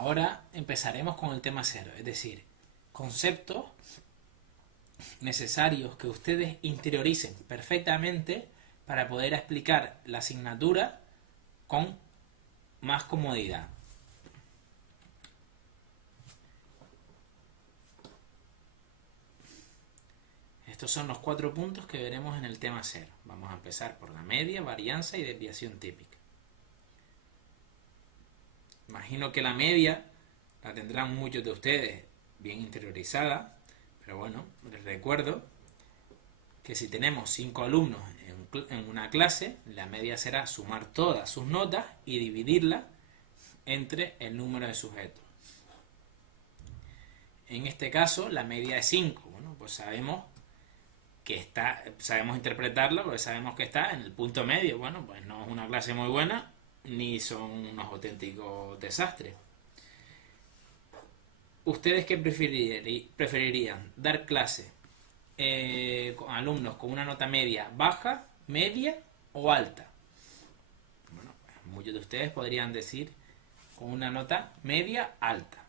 ahora empezaremos con el tema cero, es decir, conceptos necesarios que ustedes interioricen perfectamente para poder explicar la asignatura con más comodidad. Estos son los 4 puntos que veremos en el tema cero. Vamos a empezar por la media, varianza y desviación típica. Imagino que la media la tendrán muchos de ustedes bien interiorizada, pero bueno, les recuerdo que si tenemos 5 alumnos en una clase, la media será sumar todas sus notas y dividirla entre el número de sujetos. En este caso, la media es 5. Bueno, pues sabemos interpretarla porque sabemos que está en el punto medio. Bueno, pues no es una clase muy buena ni son unos auténticos desastres. ¿Ustedes qué preferirían? ¿Dar clase con alumnos con una nota media baja, media o alta? Bueno, pues muchos de ustedes podrían decir con una nota media alta.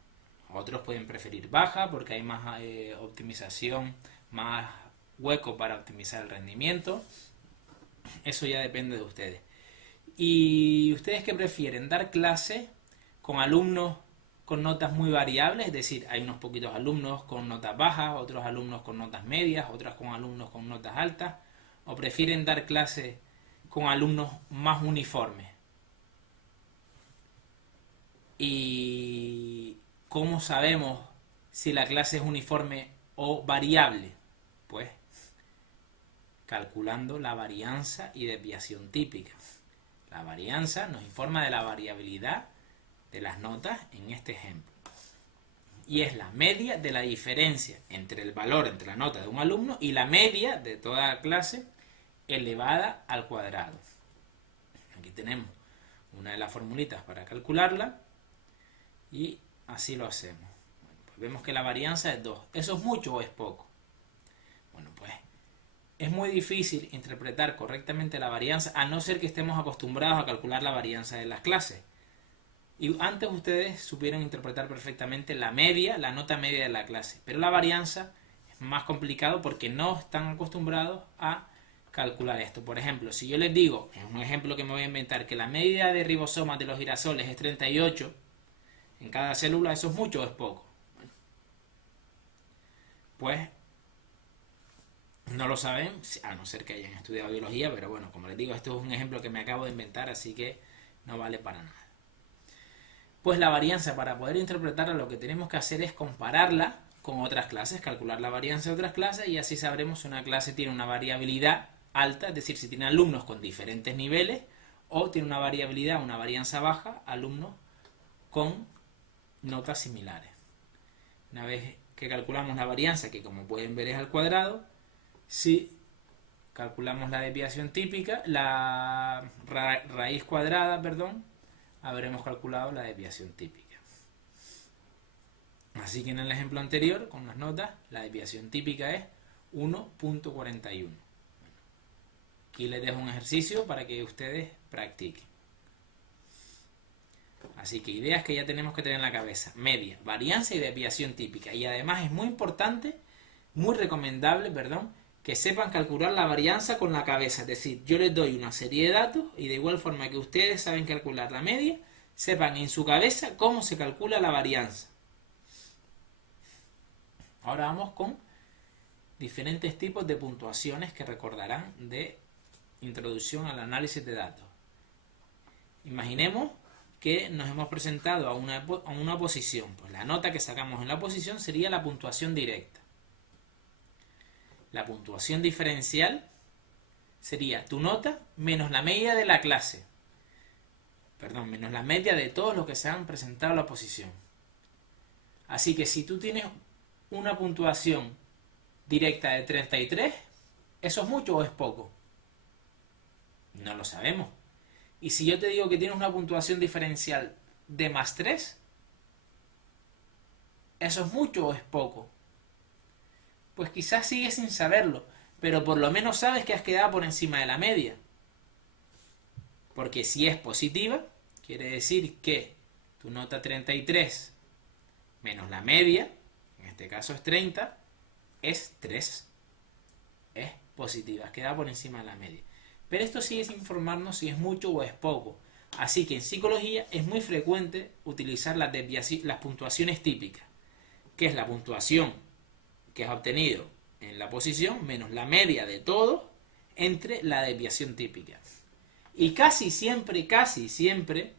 Otros pueden preferir baja porque hay más optimización, más hueco para optimizar el rendimiento. Eso ya depende de ustedes. ¿Y ustedes qué prefieren? ¿Dar clase con alumnos con notas muy variables? Es decir, hay unos poquitos alumnos con notas bajas, otros alumnos con notas medias, otros con alumnos con notas altas. ¿O prefieren dar clase con alumnos más uniformes? ¿Y cómo sabemos si la clase es uniforme o variable? Pues calculando la varianza y desviación típica. La varianza nos informa de la variabilidad de las notas en este ejemplo. Y es la media de la diferencia entre el valor entre la nota de un alumno y la media de toda la clase elevada al cuadrado. Aquí tenemos una de las formulitas para calcularla y así lo hacemos. Bueno, pues vemos que la varianza es 2. ¿Eso es mucho o es poco? Bueno, pues es muy difícil interpretar correctamente la varianza a no ser que estemos acostumbrados a calcular la varianza de las clases. Y antes ustedes supieron interpretar perfectamente la media, la nota media de la clase. Pero la varianza es más complicado porque no están acostumbrados a calcular esto. Por ejemplo, si yo les digo, es un ejemplo que me voy a inventar, que la media de ribosomas de los girasoles es 38 en cada célula, ¿eso es mucho o es poco? Bueno, pues no lo saben, a no ser que hayan estudiado biología, pero bueno, como les digo, esto es un ejemplo que me acabo de inventar, así que no vale para nada. Pues la varianza, para poder interpretarla, lo que tenemos que hacer es compararla con otras clases, calcular la varianza de otras clases y así sabremos si una clase tiene una variabilidad alta, es decir, si tiene alumnos con diferentes niveles, o tiene una variabilidad, una varianza baja, alumnos con notas similares. Una vez que calculamos la varianza, que como pueden ver es al cuadrado, si calculamos la desviación típica, la raíz cuadrada, habremos calculado la desviación típica. Así que en el ejemplo anterior, con las notas, la desviación típica es 1.41. Bueno, aquí les dejo un ejercicio para que ustedes practiquen. Así que ideas que ya tenemos que tener en la cabeza: media, varianza y desviación típica. Y además es muy importante, muy recomendable, que sepan calcular la varianza con la cabeza. Es decir, yo les doy una serie de datos y de igual forma que ustedes saben calcular la media, sepan en su cabeza cómo se calcula la varianza. Ahora vamos con diferentes tipos de puntuaciones que recordarán de introducción al análisis de datos. Imaginemos que nos hemos presentado a una posición. Pues la nota que sacamos en la posición sería la puntuación directa. La puntuación diferencial sería tu nota menos la media de la clase. Menos la media de todos los que se han presentado a la posición. Así que si tú tienes una puntuación directa de 33, ¿eso es mucho o es poco? No lo sabemos. Y si yo te digo que tienes una puntuación diferencial de más 3, ¿eso es mucho o es poco? Pues quizás sigues sin saberlo, pero por lo menos sabes que has quedado por encima de la media. Porque si es positiva, quiere decir que tu nota 33 menos la media, en este caso es 30, es 3. Es positiva, queda por encima de la media. Pero esto sí es informarnos si es mucho o es poco. Así que en psicología es muy frecuente utilizar las puntuaciones típicas, que es la puntuación que has obtenido en la posición menos la media de todo entre la desviación típica. Y casi siempre,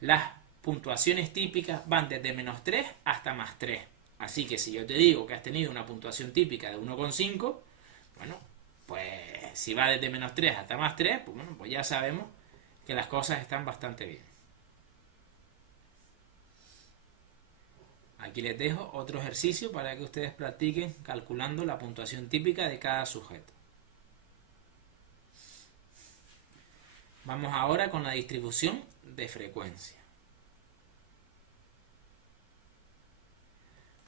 las puntuaciones típicas van desde -3 hasta +3. Así que si yo te digo que has tenido una puntuación típica de 1,5, bueno, pues si va desde -3 hasta +3, pues bueno, pues ya sabemos que las cosas están bastante bien. Aquí les dejo otro ejercicio para que ustedes practiquen calculando la puntuación típica de cada sujeto. Vamos ahora con la distribución de frecuencia.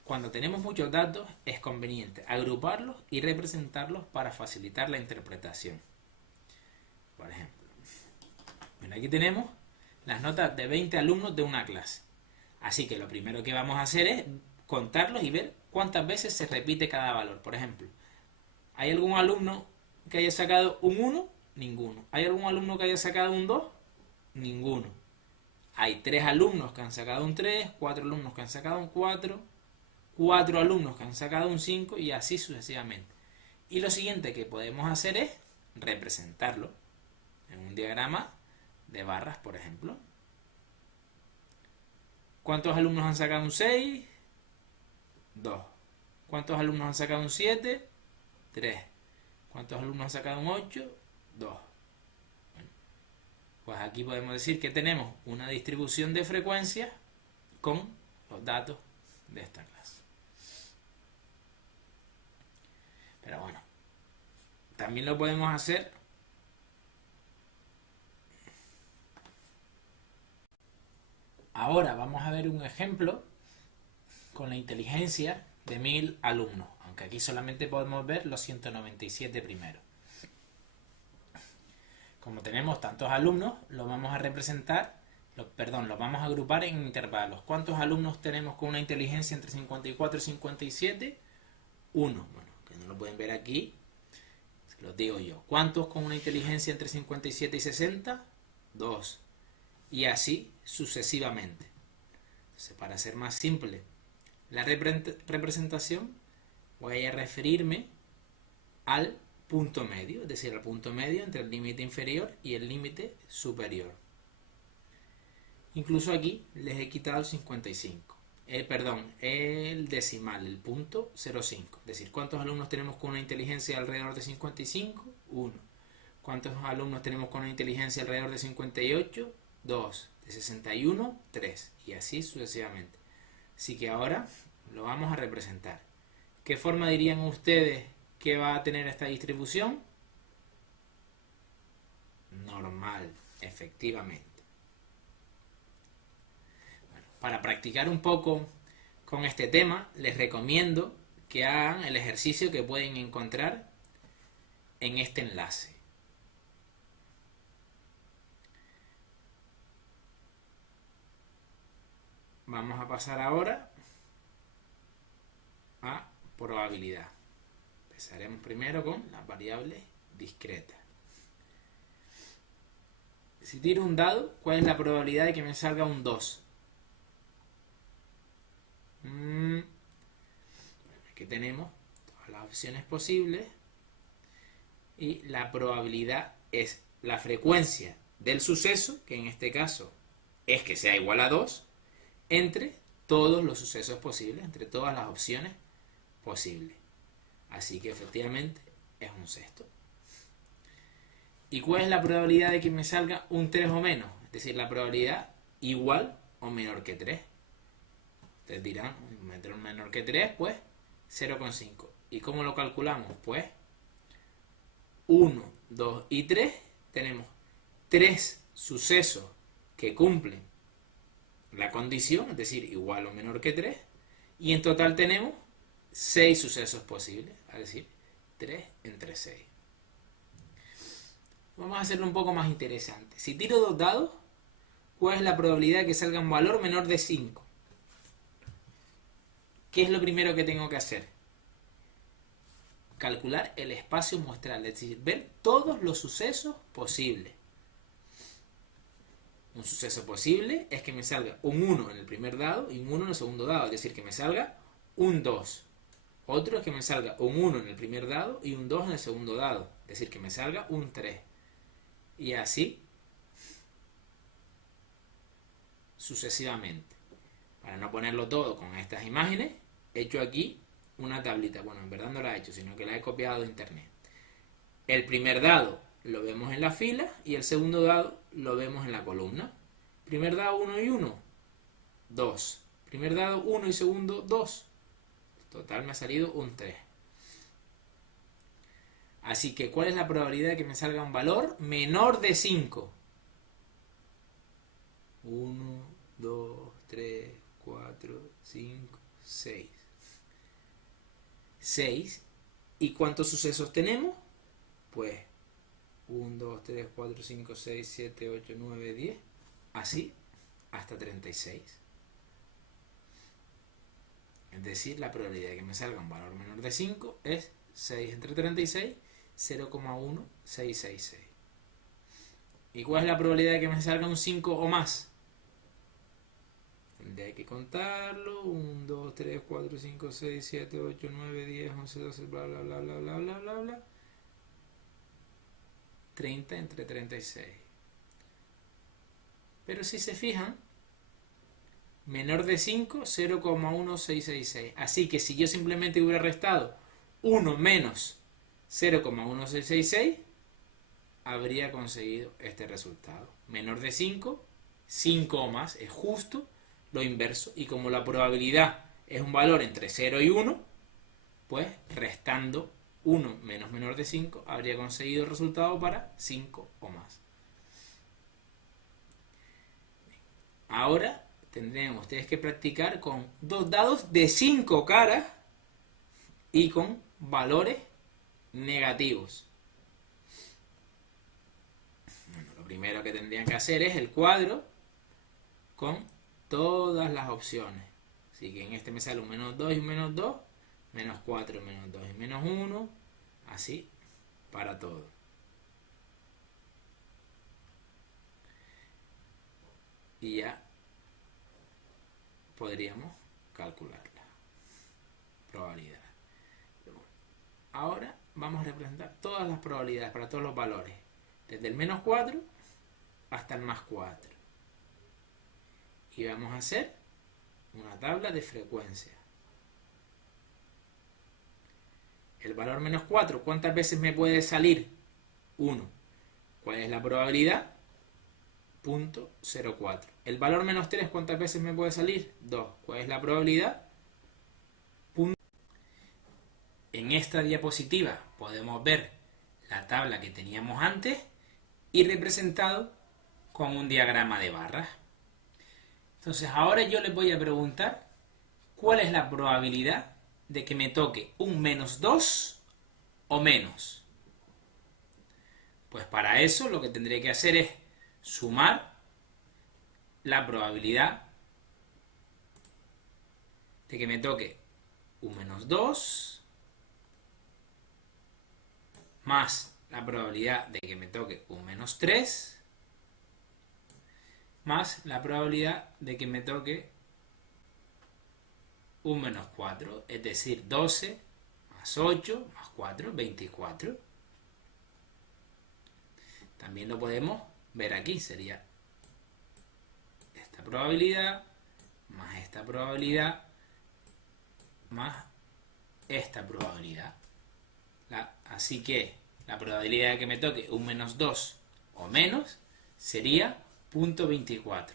Cuando tenemos muchos datos es conveniente agruparlos y representarlos para facilitar la interpretación. Por ejemplo, aquí tenemos las notas de 20 alumnos de una clase. Así que lo primero que vamos a hacer es contarlos y ver cuántas veces se repite cada valor. Por ejemplo, ¿hay algún alumno que haya sacado un 1? Ninguno. ¿Hay algún alumno que haya sacado un 2? Ninguno. Hay 3 alumnos que han sacado un 3, 4 alumnos que han sacado un 4, 4 alumnos que han sacado un 5 y así sucesivamente. Y lo siguiente que podemos hacer es representarlo en un diagrama de barras, por ejemplo. ¿Cuántos alumnos han sacado un 6? 2. ¿Cuántos alumnos han sacado un 7? 3. ¿Cuántos alumnos han sacado un 8? 2. Bueno, pues aquí podemos decir que tenemos una distribución de frecuencia con los datos de esta clase. Pero bueno, también lo podemos hacer ahora. Vamos a ver un ejemplo con la inteligencia de 1000 alumnos, aunque aquí solamente podemos ver los 197 primeros. Como tenemos tantos alumnos, los vamos a los vamos a agrupar en intervalos. ¿Cuántos alumnos tenemos con una inteligencia entre 54 y 57? 1. Bueno, que no lo pueden ver aquí, se los digo yo. ¿Cuántos con una inteligencia entre 57 y 60? 2. Y así sucesivamente. Entonces, para ser más simple la representación, voy a referirme al punto medio, es decir, al punto medio entre el límite inferior y el límite superior. Incluso aquí les he quitado el 55. El decimal, el punto 0,5. Es decir, ¿cuántos alumnos tenemos con una inteligencia alrededor de 55? 1. ¿Cuántos alumnos tenemos con una inteligencia alrededor de 58? 2. De 61, 3. Y así sucesivamente. Así que ahora lo vamos a representar. ¿Qué forma dirían ustedes que va a tener esta distribución? Normal, efectivamente. Bueno, para practicar un poco con este tema, les recomiendo que hagan el ejercicio que pueden encontrar en este enlace. Vamos a pasar ahora a probabilidad. Empezaremos primero con las variables discretas. Si tiro un dado, ¿cuál es la probabilidad de que me salga un 2? Aquí tenemos todas las opciones posibles y la probabilidad es la frecuencia del suceso, que en este caso es que sea igual a 2, entre todos los sucesos posibles, entre todas las opciones posibles. Así que efectivamente es un sexto. ¿Y cuál es la probabilidad de que me salga un 3 o menos? Es decir, la probabilidad igual o menor que 3. Ustedes dirán, menor que 3, pues 0,5. ¿Y cómo lo calculamos? Pues 1, 2 y 3 tenemos 3 sucesos que cumplen la condición, es decir, igual o menor que 3, y en total tenemos 6 sucesos posibles, es decir, 3 entre 6. Vamos a hacerlo un poco más interesante. Si tiro 2 dados, ¿cuál es la probabilidad de que salga un valor menor de 5? ¿Qué es lo primero que tengo que hacer? Calcular el espacio muestral, es decir, ver todos los sucesos posibles. Un suceso posible es que me salga un 1 en el primer dado y un 1 en el segundo dado, es decir, que me salga un 2. Otro es que me salga un 1 en el primer dado y un 2 en el segundo dado, es decir, que me salga un 3. Y así sucesivamente. Para no ponerlo todo con estas imágenes, he hecho aquí una tablita. Bueno, en verdad no la he hecho, sino que la he copiado de internet. El primer dado lo vemos en la fila y el segundo dado lo vemos en la columna. Primer dado 1 y 1, 2. Primer dado 1 y segundo 2. Total me ha salido un 3. Así que, ¿cuál es la probabilidad de que me salga un valor menor de 5? 1, 2, 3, 4, 5, 6. 6. ¿Y cuántos sucesos tenemos? Pues 1, 2, 3, 4, 5, 6, 7, 8, 9, 10. Así hasta 36. Es decir, la probabilidad de que me salga un valor menor de 5 es 6 entre 36, 0,1666. ¿Y cuál es la probabilidad de que me salga un 5 o más? Tendría que contarlo. 1, 2, 3, 4, 5, 6, 7, 8, 9, 10, 11, 12, bla, bla, bla, bla, bla, bla, bla, bla. 30 entre 36. Pero si se fijan, menor de 5, 0,1666. Así que si yo simplemente hubiera restado 1 menos 0,1666, habría conseguido este resultado. Menor de 5, 5 o más, es justo lo inverso. Y como la probabilidad es un valor entre 0 y 1, pues restando 1 menos menor de 5, habría conseguido el resultado para 5 o más. Ahora tendrían ustedes que practicar con dos dados de 5 caras y con valores negativos. Bueno, lo primero que tendrían que hacer es el cuadro con todas las opciones. Así que en este me sale un menos 2 y un menos 2, menos 4, menos 2 y menos 1, así para todo. Y ya podríamos calcular la probabilidad. Ahora vamos a representar todas las probabilidades para todos los valores, desde el menos 4 hasta el más 4. Y vamos a hacer una tabla de frecuencia. El valor menos 4, ¿cuántas veces me puede salir? 1. ¿Cuál es la probabilidad? 0.04. El valor menos 3, ¿cuántas veces me puede salir? 2. ¿Cuál es la probabilidad? En esta diapositiva podemos ver la tabla que teníamos antes y representado con un diagrama de barras. Entonces ahora yo les voy a preguntar cuál es la probabilidad de que me toque un menos 2 o menos. Pues para eso lo que tendré que hacer es sumar la probabilidad de que me toque un menos 2 más la probabilidad de que me toque un menos 3 más la probabilidad de que me toque un menos 4, es decir, 12 más 8 más 4, 24. También lo podemos ver aquí, sería esta probabilidad más esta probabilidad más esta probabilidad. Así que la probabilidad de que me toque un menos 2 o menos sería 0.24.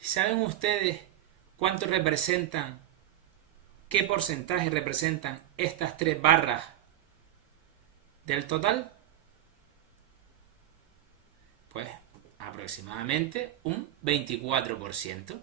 ¿Saben ustedes cuánto representan, qué porcentaje representan estas tres barras del total? Pues aproximadamente un 24%.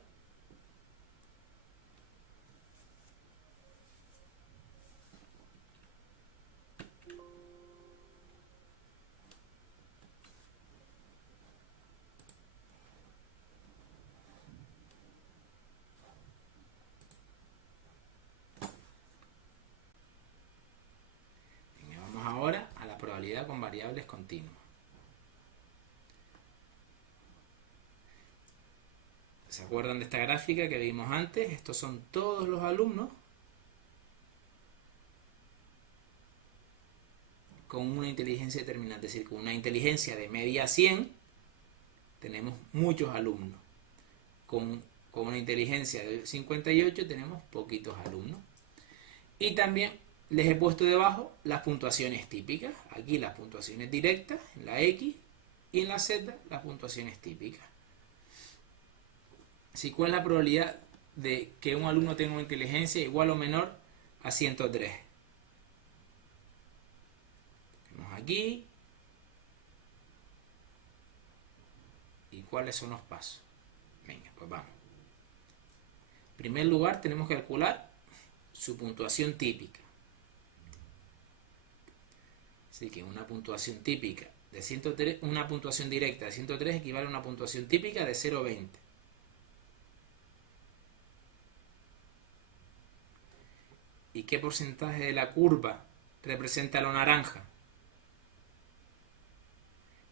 variables continuas. ¿Se acuerdan de esta gráfica que vimos antes? Estos son todos los alumnos con una inteligencia determinante, es decir, con una inteligencia de media 100, tenemos muchos alumnos. Con una inteligencia de 58 tenemos poquitos alumnos. Y también les he puesto debajo las puntuaciones típicas. Aquí las puntuaciones directas, en la X, y en la Z las puntuaciones típicas. Así, ¿cuál es la probabilidad de que un alumno tenga una inteligencia igual o menor a 103? Tenemos aquí. ¿Y cuáles son los pasos? Venga, pues vamos. En primer lugar, tenemos que calcular su puntuación típica. Así que una puntuación típica de 103, una puntuación directa de 103 equivale a una puntuación típica de 0,20. ¿Y qué porcentaje de la curva representa lo naranja?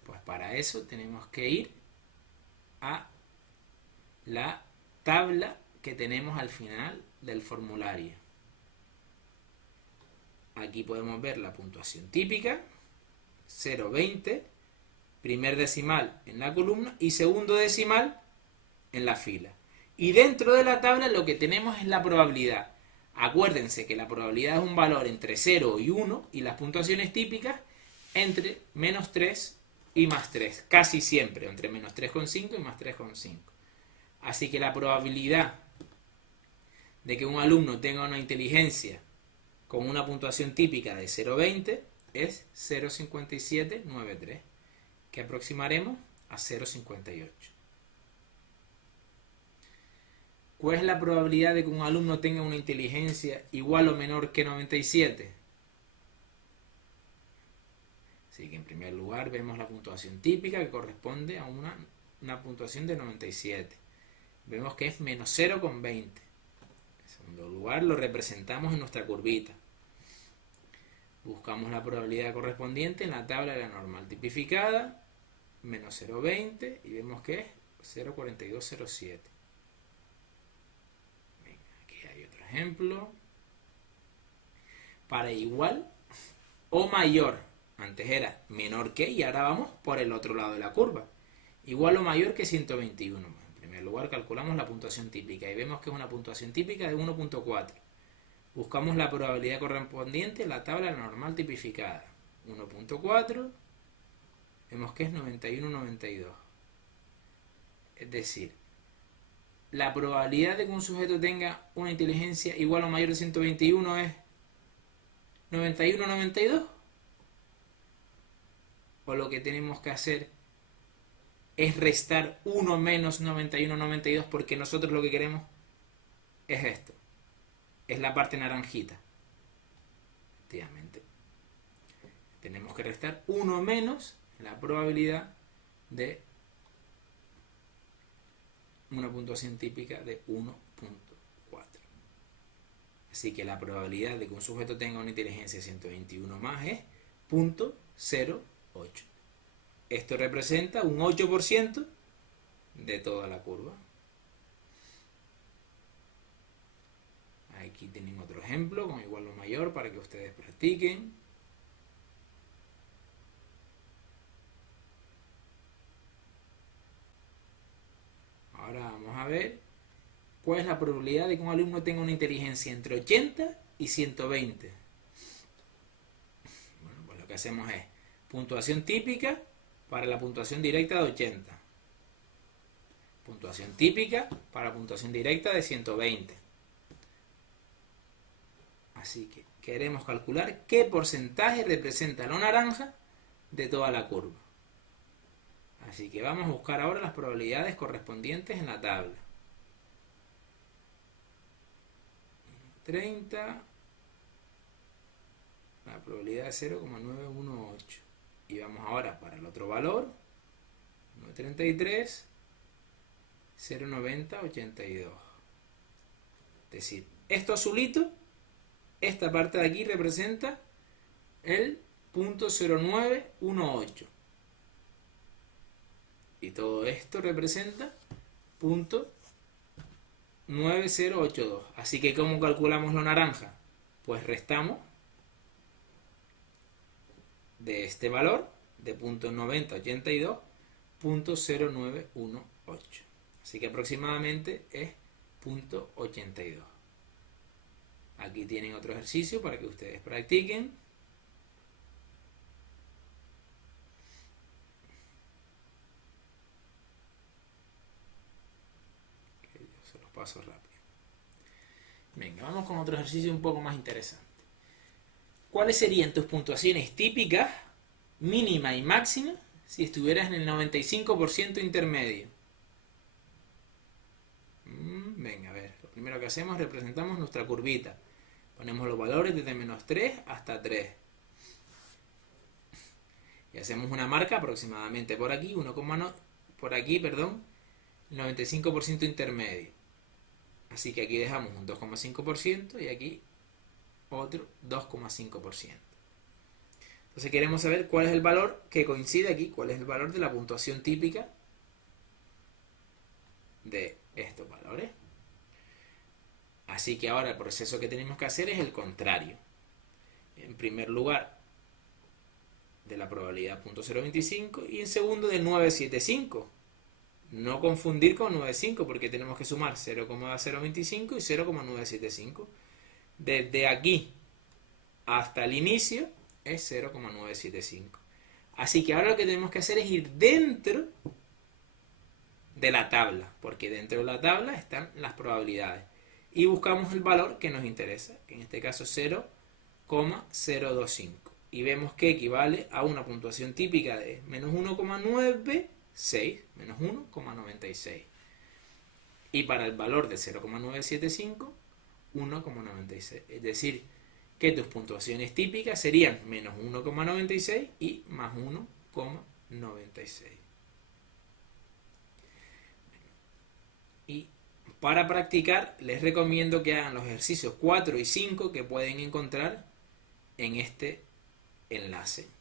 Pues para eso tenemos que ir a la tabla que tenemos al final del formulario. Aquí podemos ver la puntuación típica, 0,20, primer decimal en la columna y segundo decimal en la fila. Y dentro de la tabla lo que tenemos es la probabilidad. Acuérdense que la probabilidad es un valor entre 0 y 1 y las puntuaciones típicas entre menos 3 y más 3. Casi siempre entre menos 3,5 y más 3,5. Así que la probabilidad de que un alumno tenga una inteligencia con una puntuación típica de 0,20 es 0,5793, que aproximaremos a 0,58. ¿Cuál es la probabilidad de que un alumno tenga una inteligencia igual o menor que 97? Así que en primer lugar vemos la puntuación típica que corresponde a una puntuación de 97. Vemos que es menos 0,20. En segundo lugar lo representamos en nuestra curvita. Buscamos la probabilidad correspondiente en la tabla de la normal tipificada, menos 0,20, y vemos que es 0,4207. Aquí hay otro ejemplo. Para igual o mayor, antes era menor que, y ahora vamos por el otro lado de la curva. Igual o mayor que 121. En primer lugar calculamos la puntuación típica y vemos que es una puntuación típica de 1,4. Buscamos la probabilidad correspondiente en la tabla normal tipificada. 1,4. Vemos que es 91,92. Es decir, la probabilidad de que un sujeto tenga una inteligencia igual o mayor de 121 es 91,92. O lo que tenemos que hacer es restar 1 menos 91,92 porque nosotros lo que queremos es esto. Es la parte naranjita. Efectivamente. Tenemos que restar 1 menos la probabilidad de una puntuación típica de 1,4. Así que la probabilidad de que un sujeto tenga una inteligencia de 121 más es 0,08. Esto representa un 8% de toda la curva. Aquí tienen otro ejemplo con igual o mayor para que ustedes practiquen. Ahora vamos a ver cuál es la probabilidad de que un alumno tenga una inteligencia entre 80 y 120. Bueno, pues lo que hacemos es puntuación típica para la puntuación directa de 80. Puntuación típica para la puntuación directa de 120. Así que queremos calcular qué porcentaje representa lo naranja de toda la curva. Así que vamos a buscar ahora las probabilidades correspondientes en la tabla. 30, la probabilidad es 0,918. Y vamos ahora para el otro valor, 933, 0,9082. Es decir, esto azulito, esta parte de aquí representa el 0.0918. Y todo esto representa 0.9082. Así que ¿cómo calculamos lo naranja? Pues restamos de este valor de 0.9082 0.0918. Así que aproximadamente es 0.82. Aquí tienen otro ejercicio para que ustedes practiquen. Yo se los paso rápido. Venga, vamos con otro ejercicio un poco más interesante. ¿Cuáles serían tus puntuaciones típicas, mínima y máxima, si estuvieras en el 95% intermedio? Venga, a ver, lo primero que hacemos, representamos nuestra curvita. Ponemos los valores desde -3 hasta 3. Y hacemos una marca aproximadamente por aquí, 1,9, por aquí, perdón, 95% intermedio. Así que aquí dejamos un 2,5% y aquí otro 2,5%. Entonces queremos saber cuál es el valor que coincide aquí, cuál es el valor de la puntuación típica de estos valores. Así que ahora el proceso que tenemos que hacer es el contrario. En primer lugar, de la probabilidad 0.025 y en segundo de 975. No confundir con 9,5 porque tenemos que sumar 0,025 y 0,975. Desde aquí hasta el inicio es 0,975. Así que ahora lo que tenemos que hacer es ir dentro de la tabla, porque dentro de la tabla están las probabilidades. Y buscamos el valor que nos interesa, que en este caso es 0,025. Y vemos que equivale a una puntuación típica de menos 1,96, menos 1,96. Y para el valor de 0,975, 1,96. Es decir, que tus puntuaciones típicas serían menos 1,96 y más 1,96. Y para practicar, les recomiendo que hagan los ejercicios 4 y 5 que pueden encontrar en este enlace.